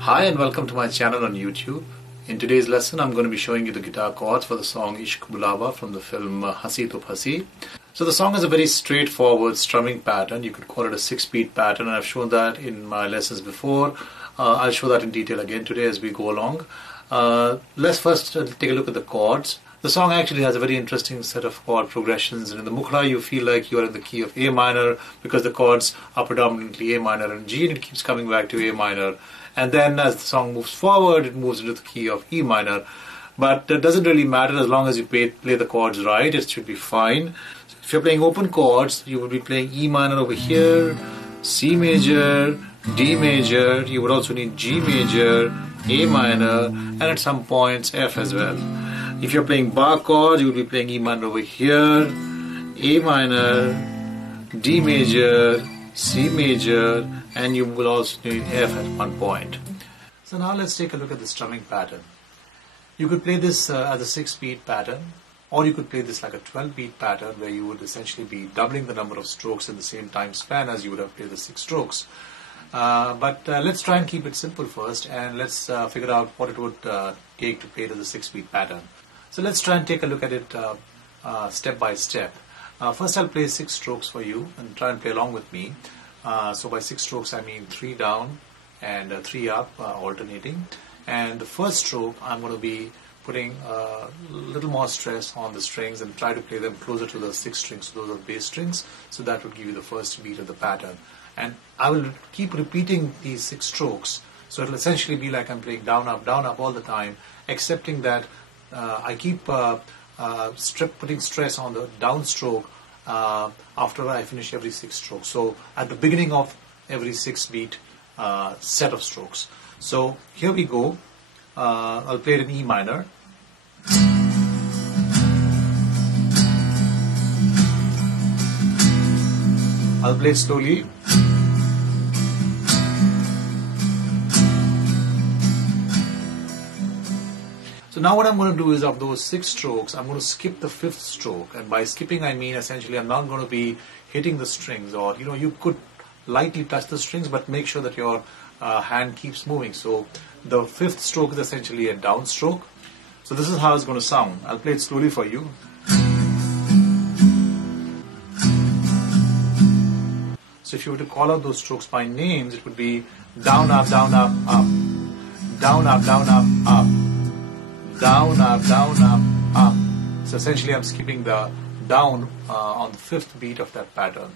Hi and welcome to my channel on YouTube. In today's lesson I'm going to be showing you the guitar chords for the song Ishq Bulaava from the film Hasee to Phasee. So the song is a very straightforward strumming pattern. You could call it a 6-beat pattern, and I've shown that in my lessons before. I'll show that in detail again today as we go along. Let's first take a look at the chords. The song actually has a very interesting set of chord progressions, and in the Mukhra you feel like you are in the key of A minor because the chords are predominantly A minor and G, and it keeps coming back to A minor. And then as the song moves forward, it moves into the key of E minor. But it doesn't really matter as long as you play the chords right, it should be fine. So if you're playing open chords, you would be playing E minor over here, C major, D major, you would also need G major, A minor, and at some points F as well. If you're playing bar chords, you would be playing E minor over here, A minor, D major, C major, and you will also need F at one point. So now let's take a look at the strumming pattern. You could play this as a 6-beat pattern, or you could play this like a 12-beat pattern where you would essentially be doubling the number of strokes in the same time span as you would have played the 6 strokes. But let's try and keep it simple first, and let's figure out what it would take to play the 6-beat pattern. So let's try and take a look at it step by step. First I'll play 6 strokes for you and try and play along with me. So by 6 strokes I mean 3 down and 3 up, alternating. And the first stroke I'm going to be putting a little more stress on the strings and try to play them closer to the 6 strings, so those are bass strings. So that would give you the first beat of the pattern. And I will keep repeating these 6 strokes. So it will essentially be like I'm playing down up all the time, excepting that I keep putting stress on the downstroke after I finish every 6 strokes. So at the beginning of every 6-beat set of strokes. So here we go. I'll play it in E minor. I'll play it slowly. So now what I'm going to do is, of those 6 strokes, I'm going to skip the 5th stroke. And by skipping I mean essentially I'm not going to be hitting the strings, or you could lightly touch the strings, but make sure that your hand keeps moving. So the 5th stroke is essentially a downstroke. So this is how it's going to sound. I'll play it slowly for you. So if you were to call out those strokes by names, it would be down, up, down, up, up. Down, up, down, up, up. Down, up, down, up, up. So essentially I'm skipping the down on the 5th beat of that pattern.